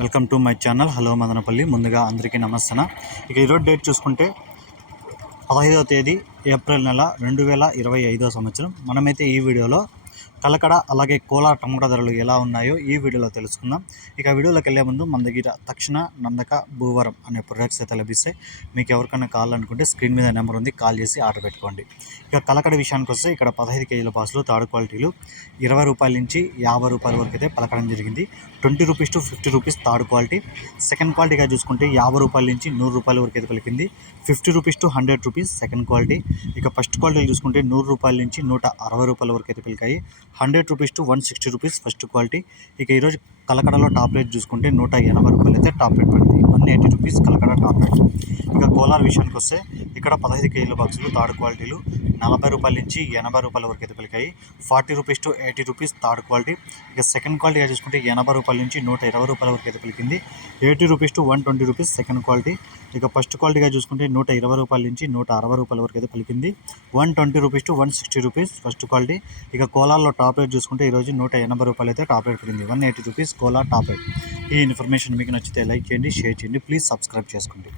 Welcome to my channel. Hello Madanapalle. ముందుగా అందరికీ నమస్తన. ఇక ఈరోజు డేట్ చూసుకుంటే పదహైదవ తేదీ ఏప్రిల్ నెల రెండు వేల ఇరవై ఐదో సంవత్సరం. మనమైతే ఈ వీడియోలో కలకడ అలాగే కోలార్ టమోటా ధరలు ఎలా ఉన్నాయో ఈ వీడియోలో తెలుసుకుందాం. ఇక వీడియోలోకి వెళ్ళే ముందు మన దగ్గర తక్షణ నందక భూవరం అనే ప్రొడక్ట్స్ అయితే లభిస్తాయి. మీకు ఎవరికైనా కావాలనుకుంటే స్క్రీన్ మీద నెంబర్ ఉంది కాల్ చేసి ఆర్డర్ పెట్టుకోండి. ఇక కలకడ విషయానికి వస్తే ఇక్కడ పదహైదు కేజీల బాసులు థర్డ్ క్వాలిటీలు ఇరవై రూపాయల నుంచి యాభై రూపాయల వరకు అయితే పలకడం జరిగింది. Twenty rupees to fifty rupees third quality. Second క్వాలిటీగా చూసుకుంటే యాభై రూపాయల నుంచి నూరు రూపాయల వరకు అయితే పలికింది. Fifty rupees to hundred rupees second quality. ఇక ఫస్ట్ క్వాలిటీ చూసుకుంటే నూరు రూపాయల నుంచి నూట అరవై రూపాయల వరకు అయితే పలికాయి. Hundred rupees to one sixty rupees first quality. ఇక ఈరోజు కలకడలో టాప్ రేట్ చూసుకుంటే నూట ఎనభై రూపాయలు అయితే టాప్ రేట్ పడింది. One eighty rupees Kalakada top rate. ఇక కోలార్ విషయానికి వస్తే ఇక్కడ పదహైదు కేజీల బాక్సులు థర్డ్ క్వాలిటీలు నలభై రూపాయల నుంచి ఎనభై రూపాయల వరకు అయితే పలికాయి. Forty rupees to eighty rupees third quality. ఇక సెకండ్ క్వాలిటీగా చూసుకుంటే ఎనభై రూపాయల నుంచి నూట ఇరవై రూపాయల వరకు అయితే పలికింది. Eighty rupees to one twenty rupees second quality. ఇక ఫస్ట్ క్వాలిటీగా చూసుకుంటే నూట ఇరవై రూపాయల నుంచి నూట అరవై రూపాయల వరకు అయితే పలికింది. One twenty rupees to one sixty rupees first quality. ఇక కోలాల్లో టాప్ రేట్ చూసుకుంటే ఈరోజు నూట ఎనభై రూపాయలు అయితే టాప్ రేట్ పడింది one eighty rupees Kolar top rate. ఈ ఇన్ఫర్మేషన్ మీకు నచ్చితే లైక్ చేయండి షేర్ చేయండి. ప్లీజ్ సబ్స్క్రైబ్ చేసుకోండి.